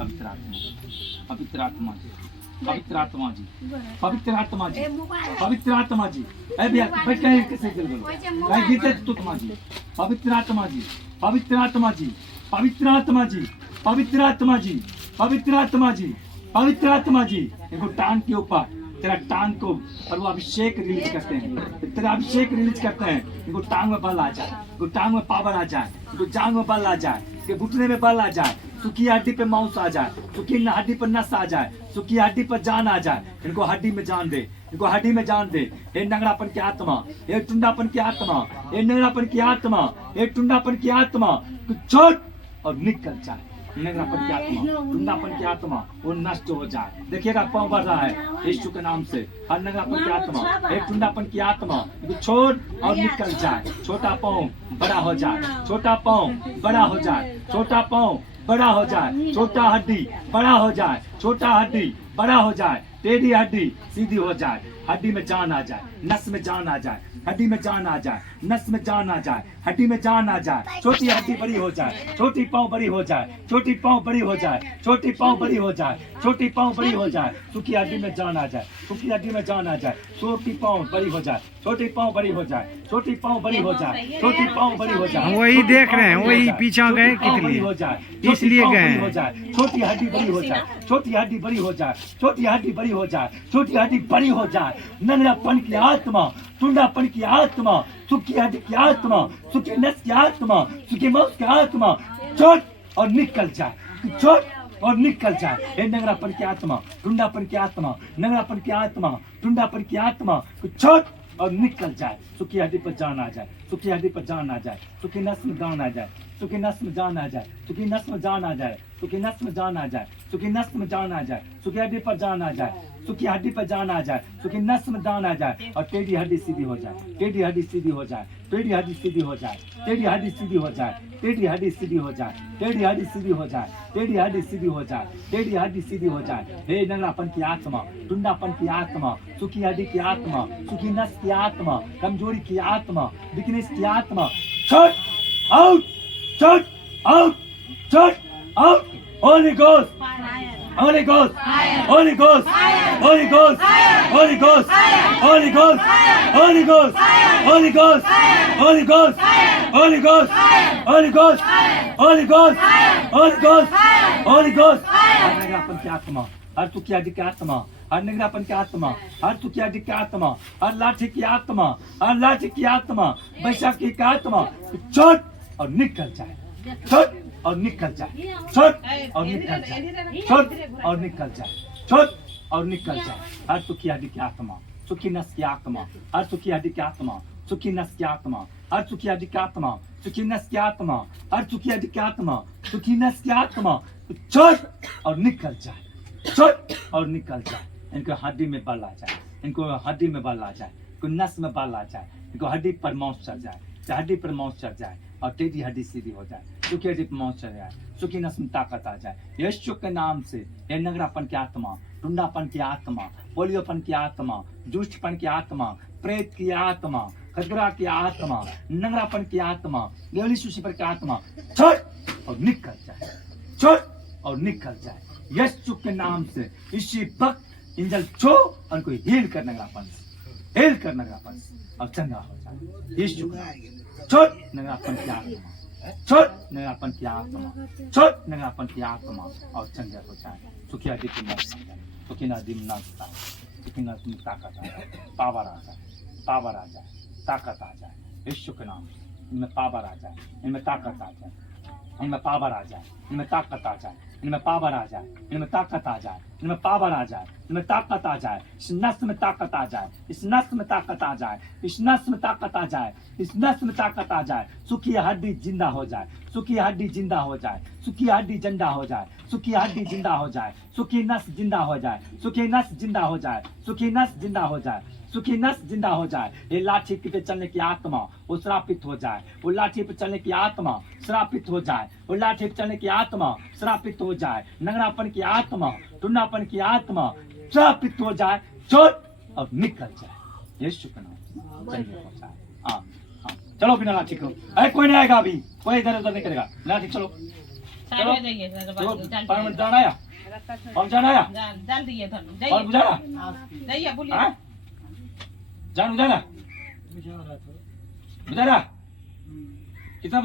पवित्र आत्मा, पवित्र आत्मा जी, पवित्र आत्मा जी, पवित्र आत्मा जी, पवित्र आत्मा जी, ए भैया बैठ के कैसे चल गए भाई गीते तो तुम जी, पवित्र आत्मा जी, पवित्र आत्मा जी, पवित्र आत्मा जी, पवित्र आत्मा जी, पवित्र आत्मा जी, पवित्र आत्मा जी, इनको टांग के ऊपर तेरा टांग को और वो अभिषेक रिलीज करते हैं, तेरा अभिषेक रिलीज करते हैं, इनको टांग में बल आ जाए, इनको टांग में पावर आ जाए, इनको जांग में बल आ जाए, इनके घुटने में बल आ जाए, सुखी हड्डी पे मांस आ जाए, सुखी हड्डी पर नस आ जाए, सुखी हड्डी पर जान आ जाए, इनको हड्डी में जान दे, इनको हड्डी में जान दे। हे नंगड़ापन की आत्मा, हे टुंडापन की आत्मा, हे नंगड़ापन की आत्मा, हे टुंडापन की आत्मा छोड़ और निकल जाए। नंगड़ापन की आत्मा, टुंडापन की आत्मा वो नष्ट हो जाए। देखिएगा पाँव बढ़ रहा है यीशु के नाम से। हर नंगड़ापन की आत्मा, एक टुंडापन की आत्मा छोड़ और निकल जाए। छोटा पाँव बड़ा हो जाए, छोटा पाँव बड़ा हो जाए, छोटा पाँव बड़ा हो जाए, छोटा हड्डी बड़ा हो जाए, छोटा हड्डी बड़ा हो जाए, टेढ़ी हड्डी सीधी हो जाए, हड्डी में जान आ जाए, नस में जान आ जाए, हड्डी में जान आ जाए, नस में जान आ जाए, हड्डी में जान आ जाए, छोटी हड्डी बड़ी हो जाए, छोटी पाँव बड़ी हो जाए, छोटी पाँव बड़ी हो जाए, छोटी पाँव बड़ी हो जाए, छोटी पाँव बड़ी हो जाए, सूखी हड्डी में जान आ जाए, सूखी हड्डी में जान आ जाए, छोटी पाँव बड़ी हो जाए, छोटी पाँव बड़ी हो जाए, छोटी पाँव बड़ी हो जाए, छोटी पाँव बड़ी हो जाए। वही देख रहे हैं, वही पीछा गए बड़ी हो जाए, इसलिए गए हो जाए, छोटी हड्डी बड़ी हो जाए, छोटी हड्डी बड़ी हो जाए, छोटी हड्डी बड़ी हो जाए, छोटी हड्डी बड़ी हो जाए। नंगड़ापन की आत्मा, टुंडापन की आत्मा, सुखी हड्डी की आत्मा, सुखी नस की आत्मा, सुखी मांस की आत्मा छोड़ और निकल जाए, छोड़ और निकल जाए। हे नंगड़ापन की आत्मा, टुंडापन की आत्मा, नंगड़ापन की आत्मा, टुंडापन की आत्मा छोड़ और निकल जाए। सुखी हड्डी पर जान आ जाए, सुखी हड्डी पर जान आ जाए, सुखी नस में जान आ जाए, सुखी नस में जान आ जाए, सुखी नस में जान आ जाए, सुखी नस में जान आ जाए, सुखी नस में जान आ जाए, सुखी हड्डी पर जान आ जाए, सुखी हड्डी पर जान आ जाए, सुखी नस में जान आ जाए और टेढ़ी हड्डी सीधी हो जाए, टेढ़ी हड्डी सीधी हो जाए, टेढ़ी हड्डी सीधी हो जाए, टेढ़ी हड्डी सीधी हो जाए, टेढ़ी हड्डी सीधी हो जाए, टेढ़ी हड्डी सीधी हो जाए, टेढ़ी हड्डी सीधी हो जाए, टेढ़ी हड्डी सीधी हो जाए। हे नंगड़ापन की आत्मा, टुंडापन की आत्मा, सुखी हड्डी की आत्मा, सुखी नस की आत्मा, कमजोरी की आत्मा, वीकनेस की आत्मा छोड़ आउट, छोड़ आउट, छोड़ out. Holy Ghost, Holy Ghost, Holy Ghost, Holy Ghost, Holy Ghost, Holy Ghost, Holy Ghost, Holy Ghost, Holy Ghost, Holy Ghost, Holy Ghost, Holy Ghost, Holy Ghost, Holy Ghost। हर नंगड़ापन की आत्मा, हर सुखी हड्डी की आत्मा, हर नंगड़ापन की आत्मा, हर सुखी हड्डी की आत्मा, हर लाठी की आत्मा, हर लाठी की आत्मा, बैसाखी की आत्मा छोड़ और निकल जाए, छोड़ और निकल जाए, छोड़ और निकल जाए, छोड़ और निकल जाए, छोड़ और निकल जाए। हर सुखी हड्डी की आत्मा, सुखी नस की आत्मा, हर सुखी हड्डी की आत्मा, सुखी नस की आत्मा, हर सुखी हड्डी की आत्मा, सुखी नस की आत्मा, हर सुखी हड्डी की आत्मा, सुखी नस की आत्मा छोड़ और निकल जाए, छोड़ और निकल जाए। इनको हड्डी में बल आ जाए, इनको हड्डी में बल आ जाए, इनको नस में बल आ जाए, इनको हड्डी पर मांस चढ़ जाए, हड्डी पर मांस चढ़ जाए और टेढ़ी हड्डी सीधी हो जाए, सुखी हड्डी पर मांस चढ़ जाए, सुखी नस में ताकत आ जाए। यीशु के नाम से ये नंगड़ापन की आत्मा, टुंडापन की आत्मा, पोलियोपन की आत्मा, दुष्टपन की आत्मा, प्रेत की आत्मा, खतरा की आत्मा, नंगड़ापन की आत्मा, गेली सुशीपर की आत्मा छोड़ और निकल जाए, छोड़ और निकल जाए। यीशु के नाम से इसी वक्त इंजल छो उनको हील कर नंगड़ापन से, हील कर नंगड़ापन से और चंगा हो जाए। यीशु के नाम से छोड़ नंगड़ापन की आत्मा, छोड़ नंगड़ापन की आत्मा, छोड़ नंगड़ापन की आत्मा और चंगा हो जाए। सुखी हड्डी की मौत आ जाए, सुखी नदी में नस आ जाए, सुखी नदी में ताकत आ जाए, पावर आ जाए, पावर आ जाए, ताकत आ जाए। यीशु के नाम से इनमें पावर आ जाए, इनमें ताकत आ जाए, इनमें पावर आ जाए, इनमें ताकत आ जाए, इनमें पावर आ जाए, इनमें ताकत आ जाए, इनमें पावर आ जाए, इनमें ताकत आ जाए। इस नस में ताकत आ जाए, इस नस में ताकत आ जाए, इस नस में ताकत आ जाए, इस नस में ताकत आ जाए। सुखी हड्डी जिंदा हो जाए, सुखी हड्डी जिंदा हो जाए, सुखी हड्डी जिंदा हो जाए, सुखी हड्डी जिंदा हो जाए, सुखी नस जिंदा हो जाए, सुखी नस जिंदा हो जाए, सुखी नस जिंदा हो जाए, सुखी नस जिंदा हो जाए। ये लाठी पे चलने की आत्मा वो श्रापित हो जाए, वो लाठी पे चलने की आत्मा श्रापित हो जाए, वो लाठी पे चलने की आत्मा श्रापित हो जाए। नंगड़ापन की आत्मा, टुंडापन की आत्मा श्रापित हो जाए, छोड़ और निकल जाए। यीशु के नाम चलिए हो जाए। हाँ हाँ, चलो बिना लाठी करो, अरे कोई नहीं आएगा अभी, कोई इधर उधर नहीं करेगा। लाठी चलो, चलो देखो पान जान आया पान जान आया जल्दी है पान जाइए बुझाना जाइए बोलिए हाँ जान बुझाना बुझाना कितना